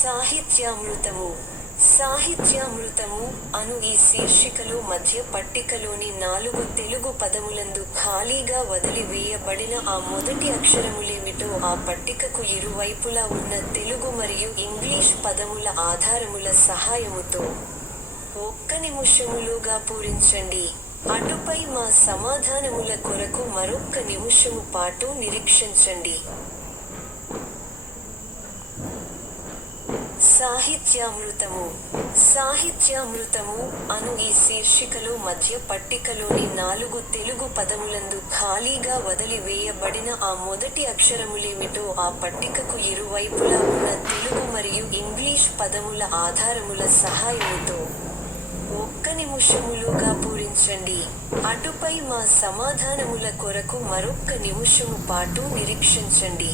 సాహిత్యామృతము. సాహిత్యామృతము అను ఈ శీర్షికలో మధ్య పట్టికలోని 4 తెలుగు పదములందు ఖాళీగా వదిలి వేయబడిన ఆ మొదటి అక్షరములేమిటో ఆ పట్టికకు ఇరువైపులా ఉన్న తెలుగు మరియు ఇంగ్లీష్ పదముల ఆధారముల సహాయముతో 1 నిమిషములోగా పూరించండి. అటుపై మా సమాధానముల కొరకు మరొక్క నిమిషము పాటు నిరీక్షించండి. సాహిత్యామృతము. సాహిత్యామృతము అను ఈ శీర్షికలో మధ్య పట్టికలోని 4 తెలుగు పదములందు ఖాళీగా వదిలి వేయబడిన ఆ మొదటి అక్షరములేమిటో ఆ పట్టికకు ఇరువైపులా ఉన్న తెలుగు మరియు ఇంగ్లీష్ పదముల ఆధారముల సహాయముతో 1 నిమిషములోగా పూరించండి. అటుపై మా సమాధానముల కొరకు మరొక్క నిమిషము పాటు నిరీక్షించండి.